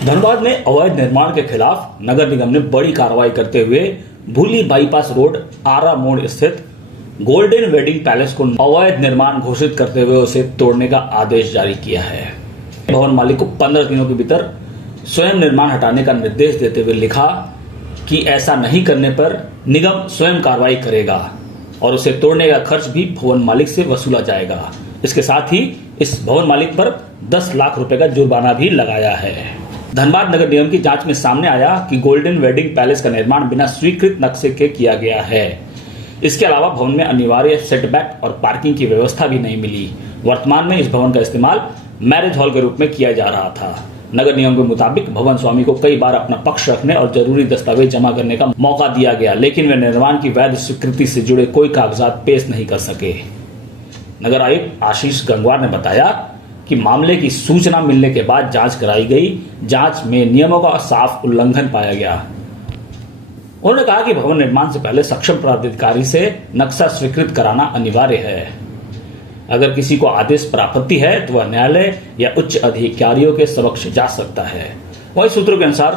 धनबाद में अवैध निर्माण के खिलाफ नगर निगम ने बड़ी कार्रवाई करते हुए भूली बाईपास रोड आरा मोड़ स्थित गोल्डन वेडिंग पैलेस को अवैध निर्माण घोषित करते हुए उसे तोड़ने का आदेश जारी किया है। भवन मालिक को 15 दिनों के भीतर स्वयं निर्माण हटाने का निर्देश देते हुए लिखा कि ऐसा नहीं करने पर निगम स्वयं कार्रवाई करेगा और उसे तोड़ने का खर्च भी भवन मालिक से वसूला जाएगा। इसके साथ ही इस भवन मालिक पर 10 लाख रुपए का जुर्माना भी लगाया है। धनबाद नगर निगम की जांच में सामने आया कि गोल्डन वेडिंग पैलेस का निर्माण बिना स्वीकृत नक्शे के किया गया है। इसके अलावा भवन में अनिवार्य सेटबैक और पार्किंग की व्यवस्था भी नहीं मिली। वर्तमान में इस भवन का इस्तेमाल मैरिज हॉल के रूप में किया जा रहा था। नगर निगम के मुताबिक भवन स्वामी को कई बार अपना पक्ष रखने और जरूरी दस्तावेज जमा करने का मौका दिया गया, लेकिन वे निर्माण की वैध स्वीकृति से जुड़े कोई कागजात पेश नहीं कर सके। नगर आयुक्त आशीष गंगवार ने बताया कि मामले की सूचना मिलने के बाद जांच कराई गई। जांच में नियमों का साफ उल्लंघन पाया गया। उन्होंने कहा कि भवन निर्माण से पहले सक्षम प्राधिकारी से नक्शा स्वीकृत कराना अनिवार्य है। अगर किसी को आदेश पर आपत्ति है तो वह न्यायालय या उच्च अधिकारियों के समक्ष जा सकता है। वही सूत्रों के अनुसार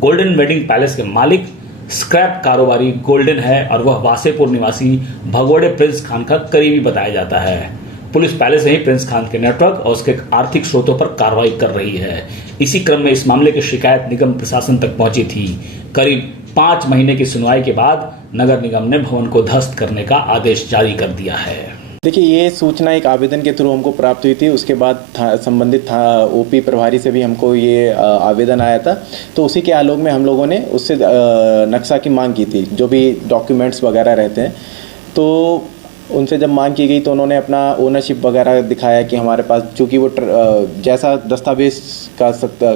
गोल्डन वेडिंग पैलेस के मालिक स्क्रैप कारोबारी गोल्डन है और वह वासेपुर निवासी भगोड़े प्रिंस खान का करीबी बताया जाता है। पुलिस पहले से ही प्रिंस खान के नेटवर्क और उसके आर्थिक स्रोतों पर कार्रवाई कर रही है। इसी क्रम में इस मामले की शिकायत निगम प्रशासन तक पहुंची थी। करीब 5 महीने की सुनवाई के बाद नगर निगम ने भवन को ध्वस्त करने का आदेश जारी कर दिया है। देखिए, ये सूचना एक आवेदन के थ्रू हमको प्राप्त हुई थी। उसके बाद संबंधित ओपी प्रभारी से भी हमको ये आवेदन आया था, तो उसी के आलोक में हम लोगों ने उससे नक्शा की मांग की थी, जो भी डॉक्यूमेंट्स वगैरह रहते हैं। तो उनसे जब मांग की गई तो उन्होंने अपना ओनरशिप वगैरह दिखाया कि हमारे पास, चूँकि वो जैसा दस्तावेज का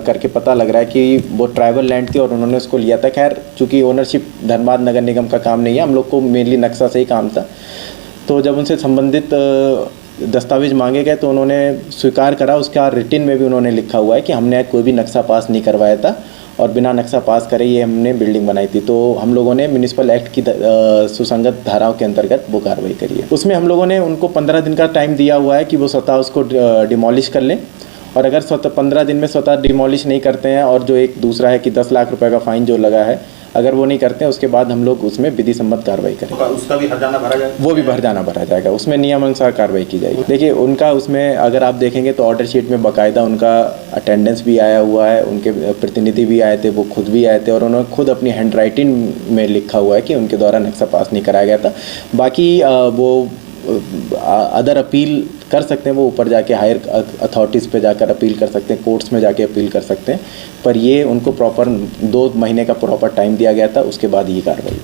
करके पता लग रहा है कि वो ट्राइबल लैंड थी और उन्होंने उसको लिया था। खैर, चूँकि ओनरशिप धनबाद नगर निगम का काम नहीं है, हम लोग को मेनली नक्शा से ही काम था। तो जब उनसे संबंधित दस्तावेज मांगे गए तो उन्होंने स्वीकार करा। उसका रिटिन में भी उन्होंने लिखा हुआ है कि हमने कोई भी नक्शा पास नहीं करवाया था और बिना नक्शा पास करे ये हमने बिल्डिंग बनाई थी। तो हम लोगों ने म्यूनिसिपल एक्ट की सुसंगत धाराओं के अंतर्गत वो कार्रवाई करी है। उसमें हम लोगों ने उनको 15 दिन का टाइम दिया हुआ है कि वो स्वतः उसको डिमोलिश कर लें, और अगर 15 दिन में स्वतः डिमोलिश नहीं करते हैं, और जो एक दूसरा है कि 10 लाख रुपए का फाइन जो लगा है, अगर वो नहीं करते हैं उसके बाद हम लोग उसमें विधि सम्मत कार्रवाई करेंगे। उसका भी हर्जाना भरा जाएगा? वो भी हर्जाना भरा जाएगा। उसमें नियमानुसार कार्रवाई की जाएगी। देखिए, उनका उसमें अगर आप देखेंगे तो ऑर्डर शीट में बाकायदा उनका अटेंडेंस भी आया हुआ है, उनके प्रतिनिधि भी आए थे, वो खुद भी आए थे, और उन्होंने खुद अपनी हैंड राइटिंग में लिखा हुआ है कि उनके द्वारा नक्शा पास नहीं कराया गया था। बाकी वो अदर अपील कर सकते हैं, वो ऊपर जाके हायर अथॉरिटीज़ पे जाकर अपील कर सकते हैं, कोर्ट्स में जाके अपील कर सकते हैं, पर ये उनको प्रॉपर 2 महीने का प्रॉपर टाइम दिया गया था, उसके बाद ये कार्रवाई।